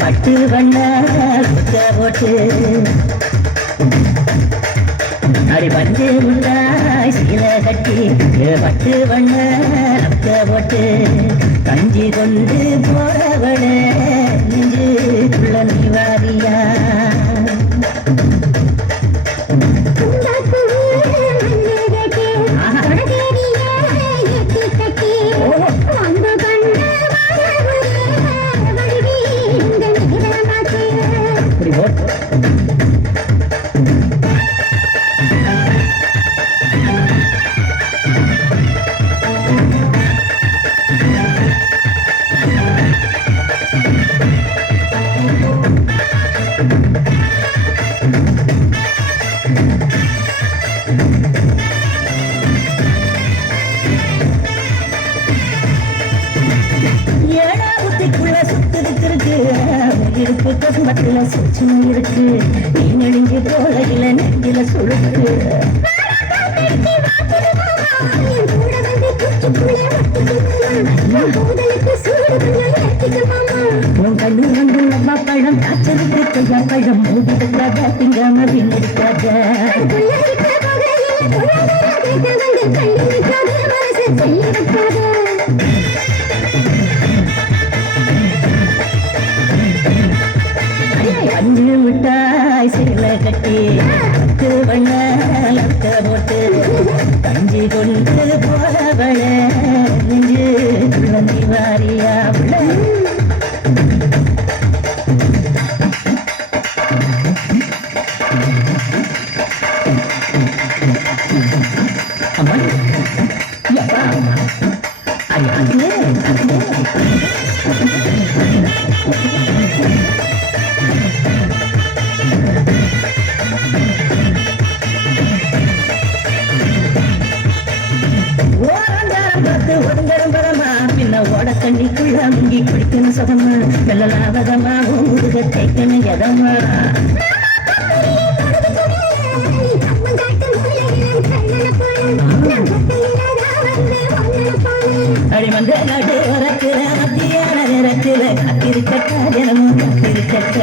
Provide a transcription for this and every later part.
பட்டு வண்ண போட்டு அடி பஞ்சு உண்டாய் சீல கட்டி பட்டு வண்ண போட்டு கஞ்சி கொண்டு போறவள நெஞ்சுக்குள்ள நீ வாரியா கம்பத்துல சுச்சும் இருக்கு நீ நெடுங்கி போலையில நெஞ்சில சுழுக்கு உன் கண்ணு வந்து நம்ம பழம் காய்ச்சல் கையா பழம் மூடிக்காத திங்காம பின்னிருக்காத அஞ்சு மிட்டாய் சீல கட்டி பத்து வண்ண போட்டு கஞ்சி கொண்டு போறவள நெஞ்சு குழந்தை வாரியா ஓட தண்ணிக்குள்ள முங்கி குடிக்கணும் சுகமா வெள்ளலாவதமா ஊருக தைக்கணும் எதமா அடிமந்த நாடு வரக்கிற மத்தியான நிறக்கிற கத்திருக்கட்ட தினமும் கத்திருக்கட்ட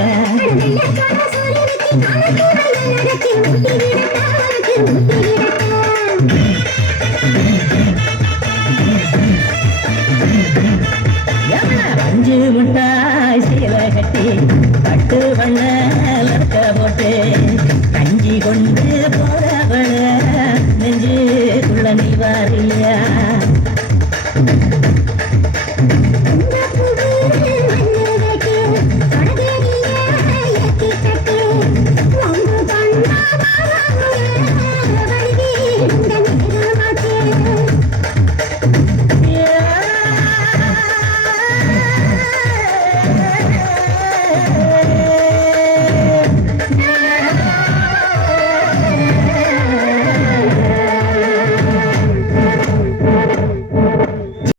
அஞ்சு முட்டாய் சீல கட்டி பட்டு வண்ண போட்டு கஞ்சி கொண்டு போறவள நெஞ்சுக்குள்ள நீ வாரியா